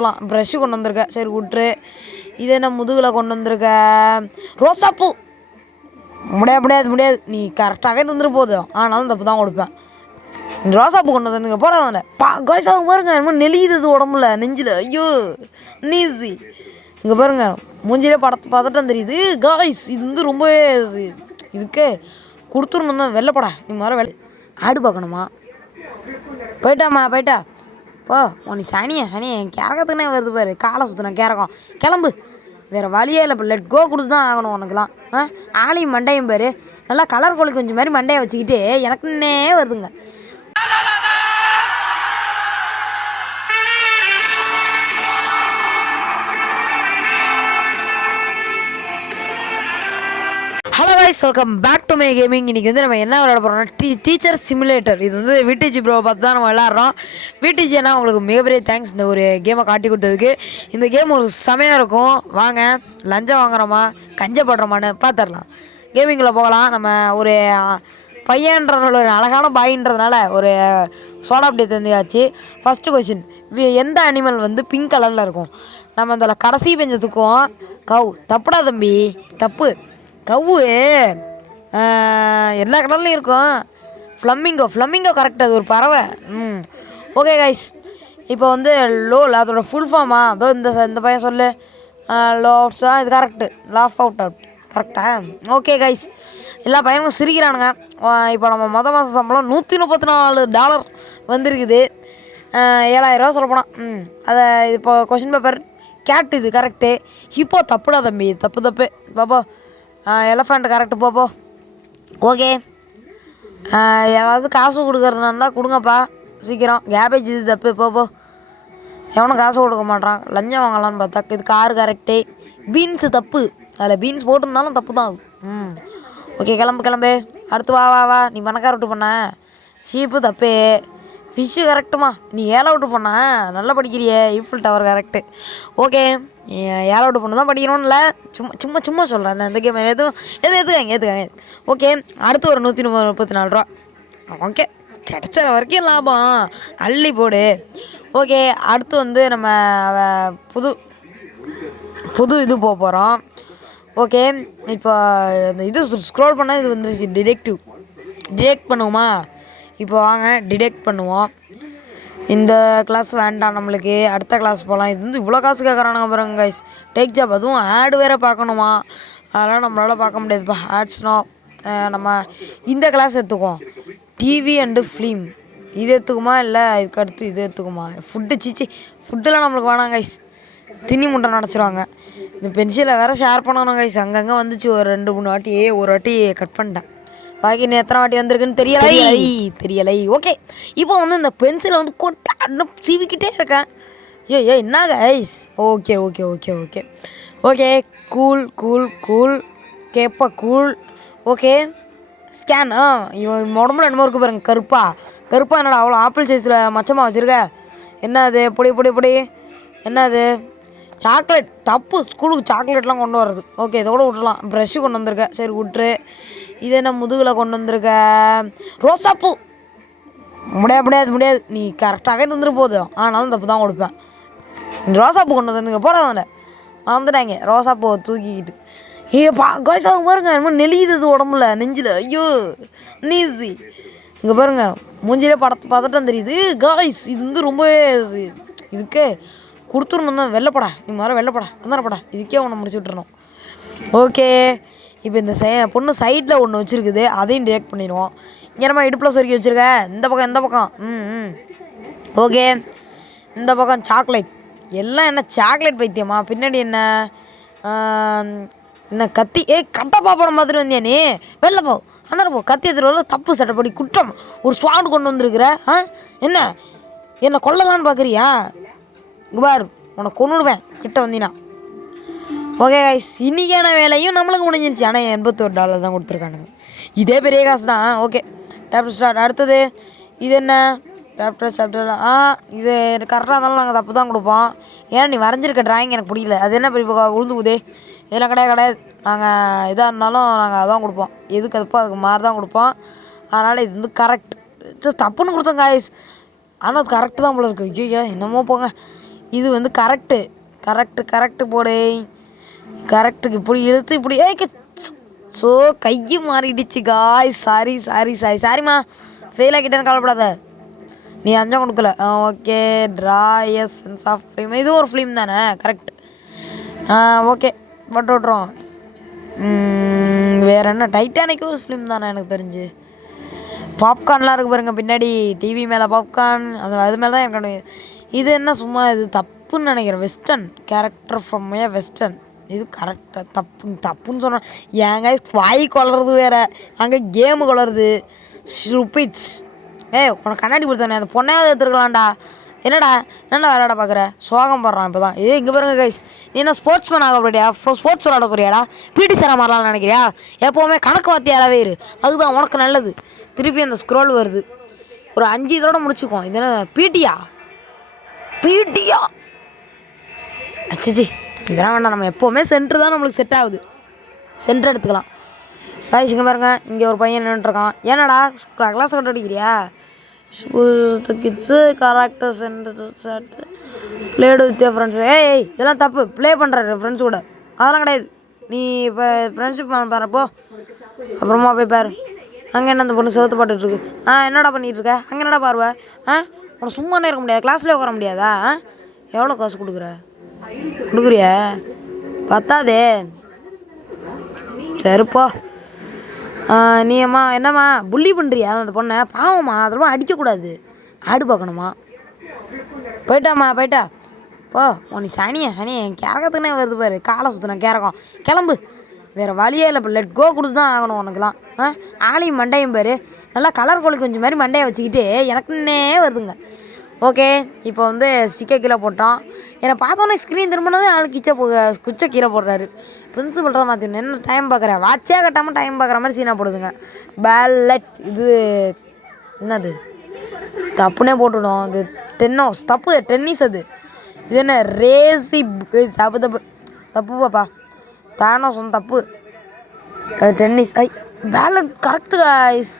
விட்டுறலாம். ப்ரஷ்ஷு கொண்டு வந்திருக்க, சரி விட்ரு. இது என்ன முதுகில் கொண்டு வந்திருக்க? ரோசாப்பூ. முடியாது. நீ கரெக்டாகவே இருந்துட்டு போதும், ஆனாலும் தப்பு தான் கொடுப்பேன். ரோசாப்பூ கொண்டு வந்துருங்க, போடாத காய்ஸாக பாருங்க, என்னமோ நெளியுது உடம்புல, நெஞ்சில். ஐயோ நீசி. இங்கே பாருங்க, மூஞ்சிலே பதட்டம் தெரியுது காய்ஸ். இது வந்து ரொம்பவே இதுக்கு கொடுத்துருணும் தான். வெள்ளைப்படா நீ வேலை ஆடு பார்க்கணுமா? போயிட்டா போ. நீ சனியா கேரகத்துக்குனே வருது பாரு, காலை சுற்றின கேரகம். கிளம்பு, வேறு வழியே இல்லை. இப்போ லெட் கோ கொடுத்து தான் ஆகணும் உனக்குலாம். ஆளையும் மண்டையும் பாரு, நல்லா கலர் கோழி கொஞ்சம் மாதிரி மண்டையை வச்சுக்கிட்டு எனக்குன்னே வருதுங்க. Hello guys, welcome back to my gaming. இன்றைக்கி வந்து நம்ம என்ன விளையாட போகிறோம்னா டீச்சர் சிமுலேட்டர். இது வந்து விடிஜி ப்ரோவை பார்த்து தான் நம்ம விளையாடுறோம். விடிஜினா உங்களுக்கு மிகப்பெரிய தேங்க்ஸ் இந்த ஒரு கேமை காட்டி கொடுத்ததுக்கு. இந்த கேம் ஒரு செமையாக இருக்கும். வாங்க, லஞ்சம் வாங்குறோமா கஞ்சப்படுறோமான்னு பார்த்துடலாம். கேமிங்கில் போகலாம். நம்ம ஒரு பையன்றதுனால, ஒரு அழகான பாயின்றதுனால ஒரு சோடா அப்படி தந்தியாச்சு. ஃபஸ்ட்டு கொஷின், எந்த அனிமல் வந்து பிங்க் கலரில் இருக்கும்? நம்ம அதில் கடைசி பெஞ்சதுக்கும் கவ். தப்புடா தம்பி, தப்பு. கவ்வு எல்லா கடல்லையும் இருக்கும். ஃப்ளமிங்கோ கரெக்ட், அது ஒரு பறவை. ஓகே கைஸ், இப்போ வந்து லோல் அதோட ஃபுல் ஃபார்மா அதோ இந்த பையன் சொல்லு. லோட்ஸா, இது கரெக்டு. லாஃப் அவுட் கரெக்டா? ஓகே கைஸ், எல்லா பையனும் சிரிக்கிறானுங்க. இப்போ நம்ம மாதம் சம்பளம் $134 வந்திருக்குது. 7,000 சொல்லப்போனால். அதை இப்போ கொஷின் பேப்பர் கேட், இது கரெக்டு. இப்போ தப்புடா தம்பி, தப்பு பாப்பா. Elephant correct, போப்போ. ஓகே, ஏதாவது காசு கொடுக்குறதுனா இருந்தால் கொடுங்கப்பா சீக்கிரம். கேபேஜ் இது தப்பு, போப்போ. எவனும் காசு கொடுக்க மாட்டான், லஞ்சம் வாங்கலான்னு பார்த்தா. இது காரு கரெக்டு. பீன்ஸு தப்பு, அதில் பீன்ஸ் போட்டிருந்தாலும் தப்பு தான் அது. ஓகே, கிளம்பு. அடுத்து வா. நீ பணக்கார விட்டு பண்ண. ஷீப்பு தப்பு. ஃபிஷ்ஷு கரெக்டுமா. நீ ஏழை விட்டு பண்ண, நல்லா படிக்கிறியே. Eiffel tower correct. ஓகே, ஏழை விட்டு பண்ண தான் படிக்கணும்னு இல்லை, சும்மா சொல்கிறேன். இந்த கேம் ஏற்றுக்காங்க. ஓகே, அடுத்து ஒரு $134. ஓகே, கிடச்சிற வரைக்கும் லாபம், அள்ளி போடு. ஓகே, அடுத்து வந்து நம்ம புது இது போக போகிறோம். ஓகே, இப்போ இந்த இது ஸ்க்ரோல் பண்ணால் இது வந்துருச்சு, டிடெக்ட் பண்ணுவோமா? இப்போ வாங்க டிடெக்ட் பண்ணுவோம். இந்த கிளாஸ் வேண்டாம் நம்மளுக்கு, அடுத்த கிளாஸ் போகலாம். இது வந்து இவ்வளோ காசு கேட்குறானுங்க பாருங்க கைஸ். டேக் ஜாப், அதுவும் ஆடு வேறு பார்க்கணுமா? அதெல்லாம் நம்மளால் பார்க்க முடியாதுப்பா. ஆட்ஸ்னோ நம்ம இந்த கிளாஸ் எடுத்துக்குவோம். டிவி அண்டு ஃபிலிம் இது எடுத்துக்குமா, இல்லை இதுக்கு அடுத்து இது எடுத்துக்குமா? ஃபுட்டெலாம் நம்மளுக்கு வேணாம் கைஸ், தின்னி முட்டை நினச்சிருவாங்க. இந்த பென்சிலை வேறு ஷேர் பண்ணணும் கைஸ். அங்கங்கே வந்துச்சு ஒரு 2-3 வாட்டி, ஒரு வாட்டி கட் பண்ணிட்டேன். பாக்கி இன்னும் எத்தனை வாட்டி வந்திருக்குன்னு தெரியலை. ஓகே, இப்போ வந்து இந்த பென்சிலை வந்து கொட்டாட்டம் சீவிக்கிட்டே இருக்கேன். என்ன கைஸ்? ஓகே, கூல் கேப்பா கூல். Okay, scan. இவன் உடம்புல என்னமோ இருக்குது பாருங்க, கருப்பா என்னடா அவ்வளோ ஆப்பிள் சைஸில் மச்சமாக வச்சுருக்க? என்ன அது? பொடி என்ன அது? சாக்லேட் தப்பு. ஸ்கூலுக்கு சாக்லேட்லாம் கொண்டு வர்றது. ஓகே, இதோட விட்டுலாம். ப்ரஷ்ஷு கொண்டு வந்திருக்க, சரி விட்ரு. இது என்ன முதுகில் கொண்டு வந்திருக்க? ரோசாப்பூ. முடியாது. நீ கரெக்டாகவே இருந்துட்டு போதும், ஆனாலும் தப்பு தான் கொடுப்பேன். ரோசாப்பூ கொண்டு வந்துருங்க, போடாத வந்துட்டாங்க ரோசாப்பூவை தூக்கிக்கிட்டு. காய்ஸாக பாருங்க, என்னமோ நெளியுது உடம்புல, நெஞ்சில். ஐயோ நீசி. இங்கே பாருங்க, மூஞ்சிலே பதட்டம் தெரியுது காய்ஸ். இது வந்து ரொம்பவே இதுக்கு கொடுத்துருணும் தான். வெள்ளைப்படா நீ வெள்ளைப்படா வந்தானப்படா, இதுக்கே ஒன்று முடிச்சு விட்டுறணும். ஓகே, இப்போ இந்த பொண்ணு சைடில் ஒன்று வச்சுருக்குது, அதையும் டிரெக்ட் பண்ணிடுவோம். இங்கே நம்ம இடுப்பில் சொருக்கி வச்சுருக்க. இந்த பக்கம் ஓகே, இந்த பக்கம் சாக்லேட். எல்லாம் என்ன சாக்லேட் பைத்தியமா? பின்னாடி என்ன கத்தி? கட்டை பாப்படம் மாதிரி வந்தியா நீ? வெளில போ, அந்த போ. கத்தி எடுத்துகிட்டு தப்பு, சட்டப்படி குற்றம். ஒரு ஸ்வாடு கொண்டு வந்துருக்குற. என்ன கொல்லலான்னு பார்க்குறியா? பார், உன்னை கொன்னுடுவேன் கிட்ட வந்தினா. ஓகே கைஸ், இன்றைக்கான வேலையும் நம்மளுக்கு முடிஞ்சிருச்சு. ஆனால் $81 தான் கொடுத்துருக்கானுங்க. இதே பெரிய காசு தான். Okay, chapter start. அடுத்தது இது என்ன? சாப்டர் இது கரெக்டாக இருந்தாலும் நாங்கள் தப்பு தான் கொடுப்போம். ஏன்னா நீ வரைஞ்சிருக்க ட்ராயிங் எனக்கு பிடிக்கல. அது என்ன இப்போ உழுதுகுதே? இதெல்லாம் கிடையாது. நாங்கள் இதாக இருந்தாலும் நாங்கள் அதான் கொடுப்போம். எதுக்கு அதுப்போ அதுக்கு மாதிரி தான் கொடுப்போம். அதனால் இது வந்து கரெக்ட். தப்புன்னு கொடுத்தோம் காய்ஸ், ஆனால் அது கரெக்டு தான் போல இருக்குது. ஐயோ என்னமோ போங்க. இது வந்து கரெக்டு போடு. கரெக்டுக்கு இப்படி இழுத்து இப்படி ஸோ கையை மாறிடுச்சு காய். சாரிம்மா, ஃபெயில் ஆகிட்டேன்னு கவலைப்படாத. நீ 5 கொடுக்கல. ஓகே, ட்ரா எஸ் சென்ஸ் ஆஃப் ஃபிலிம். இது ஒரு ஃபிலிம் தானே? கரெக்ட். ஓகே, பட் விட்றோம். வேறு என்ன? டைட்டானிக்கும் ஒரு ஃபிலிம் தானே எனக்கு தெரிஞ்சு. பாப்கார்ன்லாம் இருக்குது பாருங்கள் பின்னாடி, டிவி மேலே பாப்கார்ன். அது மேலே தான் எனக்கு. இது என்ன சும்மா இது தப்புன்னு நினைக்கிறேன். Western character from western. இது கரெக்டாக தப்புன்னு சொன்னேன். ஏங்க வாய் கொளறது வேறு, அங்கே கேமு கொளருது. ஸ்டூபிட்ஸ். உனக்கு கண்ணாடி கொடுத்தானே அந்த பொண்ணையாவது எடுத்துருக்கலாம்டா. என்னடா விளையாட பார்க்குற? சோகம் போடுறான் இப்போ தான். இங்கே பாருங்க கைஸ், நீ என்ன ஸ்போர்ட்ஸ் மேன் ஆக போறியா? ஸ்போர்ட்ஸ் விளையாட போறியாடா? பிடி சாரா மாறலாம்னு நினைக்கிறியா? எப்போவுமே கணக்கு வாத்தியாராகவே இரு, அதுதான் உனக்கு நல்லது. திருப்பி அந்த ஸ்க்ரோல் வருது. ஒரு 5 இதோட முடிச்சுக்கோ. இது என்ன பிடியா? அச்சச்சி, இதெல்லாம் வேண்டாம். நம்ம எப்போவுமே சென்ட்ரு தான் நம்மளுக்கு செட் ஆகுது. சென்ட்ரு எடுத்துக்கலாம். கைஸ் இங்கே பாருங்க, இங்கே ஒரு பையன் நின்றுட்டுருக்கான். ஏன்னாடா கிளாஸ் கட்டு அடிக்கிறியா? கிட்ஸு கரெக்டாக சென்ட் பிளேடு வித் ஃப்ரெண்ட்ஸு. இதெல்லாம் தப்பு. ப்ளே பண்ணுற ஃப்ரெண்ட்ஸ் கூட அதெல்லாம் கிடையாது. நீ இப்போ ஃப்ரெண்ட்ஷிப் பாருப்போ, அப்புறமா போய் பாரு. அங்கே என்ன அந்த பொண்ணு செவத்து பாட்டுருக்கு. என்னடா பண்ணிகிட்ருக்க? அங்கே என்னடா பாருவ? உனக்கு சும்மானே இருக்க முடியாது, கிளாஸ்லேயே உட்கார முடியாதா? எவ்வளோ காசு கொடுக்குறியா? பத்தாதே. சரிப்போ. நீ அம்மா என்னம்மா புள்ளி பண்ணுறியா அந்த பொண்ணை? பாவம்மா, அதெல்லாம் அடிக்கக்கூடாது. ஆடு பார்க்கணுமா? போயிட்டா போ. நீ சனியா என் கேரகத்துக்குனே வருது பாரு. காலை சுற்றின கேரகம். கிளம்பு, வேறு வழியே இல்லை. இப்போ லெட் கோ கொடுத்து தான் ஆகணும் உனக்குலாம். ஆளையும் மண்டையும் பாரு, நல்லா கலர் கோழி கொஞ்சம் மாதிரி மண்டையை வச்சுக்கிட்டு எனக்குன்னே வருதுங்க. ஓகே, இப்போ வந்து ஸ்டிக்கர் கீழே போட்டோம். என்னை பார்த்தோன்னே ஸ்க்ரீன் திரும்பினது நாளைக்கு குச்சை கீழே போடுறாரு. பிரின்சிபல்ட்ட தான் மாற்றிடணும். என்ன டைம் பார்க்குறேன்? வாட்சே கட்டாமல் டைம் பார்க்குற மாதிரி சீனாக போடுதுங்க. பேலட் இது என்னது? தப்புனே போட்டுவிடும். இது தப்பு. டென்னிஸ் அது. இது என்ன ரேசி? தப்பு பாப்பா. தானோ சொன்ன தப்பு. டென்னிஸ். Ballet correct guys.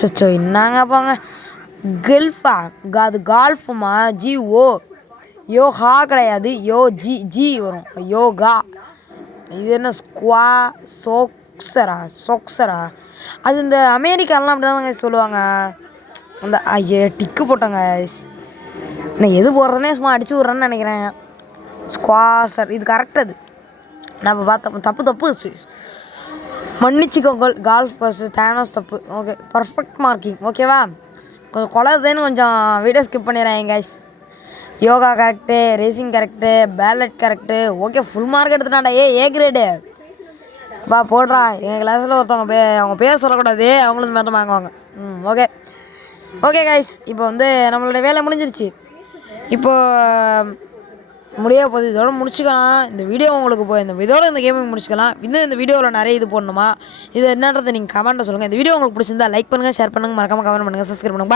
சச்சோ என்னங்க போங்க. கெல்ஃபா? அது கால்ஃபுமா? யோகா கிடையாது. ஜி வரும். யோகா. இது என்ன சோக்ஸரா? அது இந்த அமெரிக்காலாம் அப்படி தாங்க சொல்லுவாங்க. அந்த டிக்கு போட்டோங்க. நான் எது போடுறதுனே சும்மா அடிச்சு விட்றேன்னு நினைக்கிறேன். ஸ்குவாஷர் இது கரெக்ட். அது நம்ம பார்த்த தப்பு. மன்னிச்சிக்கோங்க. கால்ஃப் பஸ் தேனோஸ் தப்பு. Okay, perfect marking. ஓகேவா? கொஞ்சம் குளருதுன்னு கொஞ்சம் வீடியோ ஸ்கிப் பண்ணிடுறேன் guys. Yoga correct, racing correct, ballet correct. Okay, full mark எடுத்துட்டான்டா. ஏ கிரேடு போடுறா. எங்கள் கிளாஸில் ஒருத்தவங்க அவங்க பேர் சொல்லக்கூடாது, அவங்களும் மட்டும் வாங்குவாங்க. ஓகே கைஸ், இப்போ வந்து நம்மளோட வேலை முடிஞ்சிருச்சு. இப்போது முடிய போகுது. இதோட முடிச்சுக்கலாம் இந்த வீடியோ. உங்களுக்கு இந்த கேமிங் முடிச்சுக்கலாம். இந்த வீடியோவில் நிறைய இது போடணுமா? இது என்னன்றதை நீங்கள் கமெண்ட்டில் சொல்லுங்கள். இந்த வீடியோ உங்களுக்கு பிடிச்சிருந்தா லைக் பண்ணுங்கள், ஷேர் பண்ணுங்கள், மறக்காமல் கமெண்ட் பண்ணுங்கள், சப்ஸ்கிரைப் பண்ணுங்கள்.